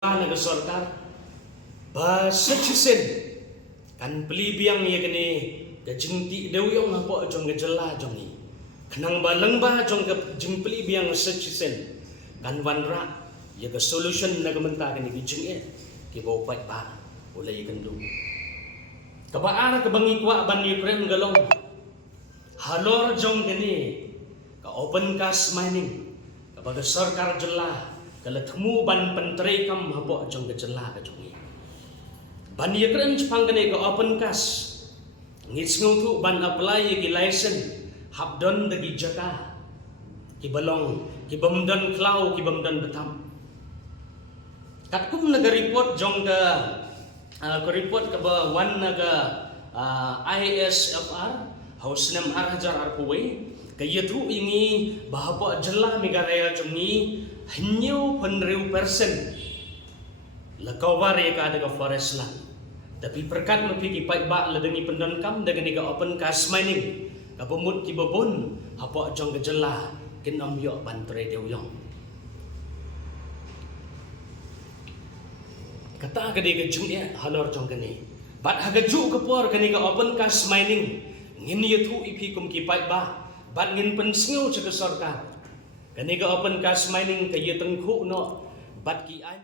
naga sarkar ba citizen kan pelibiang ya kene ke Jingtih Dewiong apa jong ke jela jong ni kenang ba Rangbah jong ke jing pelibiang citizen kan wanra ya ke solution naga menta kene ke jing ke bau pai ba oleh kendu ke ba ara ke bangi kwa ban Ukraine galong halor jong kene ke open cast mining ke ba sarkar jela kalau temu ban penteri kam apa jong ke jela ke jong ni ban Ukraine Jepang kene ke open cast ngits ngutu ban apply ki license habdon dagi jaka ki balong ki bamdan klau ki bamdan betam katkum naga report jong ke ko report ke ba wan naga ISFR haus nam arhajar arpuwe ke yetu ini bahapa jela Meghalaya jong ni hanya 100% lakawar ya ka daga forest land tapi perkat mapiki pai ba ladengi pendankam dengan niga open cast mining kapumut ki babon apa jong gejela kin am yo bantre Dewiong kata ka diga jungya halor jong kene bat haga ju kapor kani ga open cast mining ngin yetu ipi kum ki pai ba bat ngin pensngu ce sarkar kani ga open cast mining ka yetengku no bat ki an